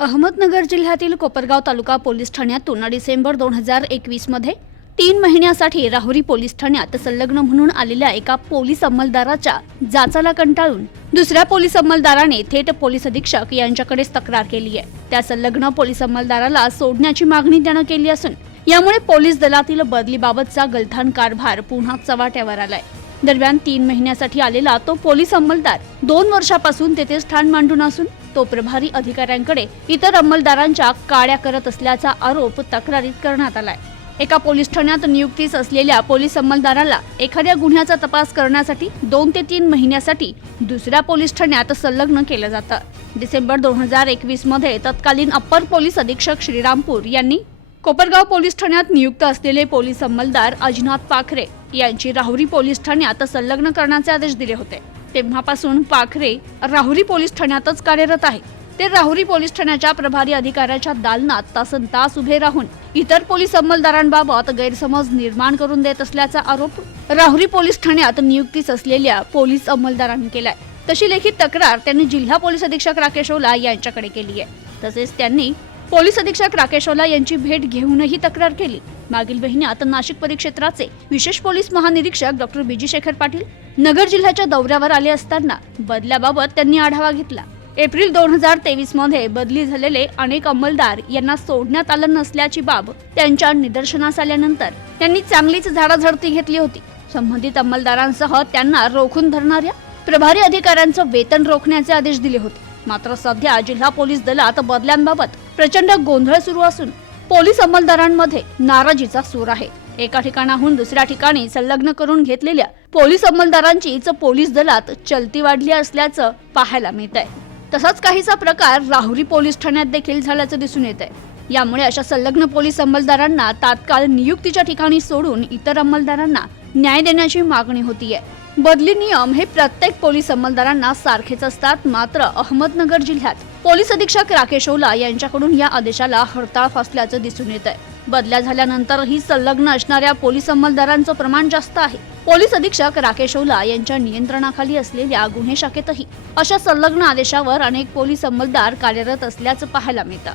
अहमदनगर जिल्ह्यातील कोपरगाव तालुका पोलीस ठाण्यातून डिसेंबर दोन हजार एकवीसमध्ये तीन महिन्यासाठी राहुरी पोलीस ठाण्यात संलग्न म्हणून आलेल्या एका पोलीस अंमलदाराच्या जाचाला कंटाळून दुसऱ्या पोलीस अंमलदाराने थेट पोलीस अधीक्षक यांच्याकडेच तक्रार केली आहे. त्या संलग्न पोलीस अंमलदाराला सोडण्याची मागणी त्यानं केली असून यामुळे पोलीस दलातील बदलीबाबतचा गलथान कारभार पुन्हा चव्हाट्यावर आलाय. दरम्यान तीन महिन्यासाठी आलेला तो पोलीस अंमलदार दोन वर्षापासून तेथे स्थान मांडून असून तो प्रभारी अधिकाऱ्यांकडे इतर अंमलदारांच्या काड्या करत असल्याचा आरोप तक्रारीत करण्यात आलाय. एका पोलीस ठाण्यात नियुक्तीस असलेल्या पोलीस अंमलदाराला एखाद्या गुन्ह्याचा तपास करण्यासाठी दोन ते तीन महिन्यासाठी दुसऱ्या पोलीस ठाण्यात संलग्न केलं जातं. डिसेंबर दोन हजार एकवीसमध्ये तत्कालीन अप्पर पोलीस अधीक्षक श्रीरामपूर यांनी कोपरगाव पोलीस ठाण्यात नियुक्त असलेले पोलीस अंमलदार अजिनाथ पाखरे यांची राहुरी पोलीस ठाण्यात संलग्न करण्याचे आदेश दिले होते. तेव्हापासून पाखरे राहुरी पोलीस ठाण्यातच कार्यरत आहे. ते राहुरी पोलीस ठाण्याच्या प्रभारी अधिकाऱ्याच्या दालनात तासन तास उभे राहून इतर पोलीस अंमलदारांबाबत गैरसमज निर्माण करून देत असल्याचा आरोप राहुरी पोलीस ठाण्यात नियुक्तीस असलेल्या पोलीस अंमलदारांनी केलाय. तशी लेखी तक्रार त्यांनी जिल्हा पोलीस अधीक्षक राकेश ओला यांच्याकडे केली आहे तसेच त्यांनी पोलीस अधीक्षक राकेश ओला यांची भेट घेऊनही तक्रार केली. मागील महिन्यात नाशिक परिक्षेत्राचे विशेष पोलीस महानिरीक्षक doctor B G Shekhar Patil Nagar जिल्ह्याच्या दौऱ्यावर आले असताना बदल्याबाबत त्यांनी आढावा घेतला. एप्रिल दोन हजार तेवीसमध्ये बदली झालेले अनेक अंमलदार यांना सोडण्यात आलं नसल्याची बाब त्यांच्या निदर्शनास आल्यानंतर त्यांनी चांगलीच झाडाझडती घेतली होती. संबंधित अंमलदारांसह त्यांना रोखून धरणाऱ्या प्रभारी अधिकाऱ्यांचं वेतन रोखण्याचे आदेश दिले होते. मात्र सध्या जिल्हा पोलीस दलात बदल्यांबाबत प्रचंड गोंधळ सुरू असून पोलीस अंमलदारांमध्ये नाराजीचा सूर आहे. एका ठिकाणाहून दुसऱ्या ठिकाणी संलग्न करून घेतलेल्या पोलीस अंमलदारांचीच पोलीस दलात चलती वाढली असल्याचं पाहायला मिळत आहे तसाच काहीसा प्रकार राहुरी पोलीस ठाण्यात देखील झाल्याचं दिसून येत आहे यामुळे अशा संलग्न पोलीस अंमलदारांना तात्काळ नियुक्तीच्या ठिकाणी सोडून इतर अंमलदारांना न्याय देण्याची मागणी होतीये. बदली नियम हे प्रत्येक पोलीस अंमलदारांना सारखेच असतात मात्र अहमदनगर जिल्ह्यात पोलीस अधीक्षक राकेश ओला यांच्याकडून या आदेशाला हडताळ फासल्याचं दिसून येत आहे बदल्या झाल्यानंतरही संलग्न असणाऱ्या पोलीस अंमलदारांचं प्रमाण जास्त आहे. पोलीस अधीक्षक राकेश ओला यांच्या नियंत्रणाखाली असलेल्या गुन्हे शाखेतही अशा संलग्न आदेशावर अनेक पोलीस अंमलदार कार्यरत असल्याचं पाहायला मिळतं.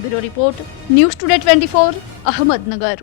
Bureau report news today twenty four Ahmednagar.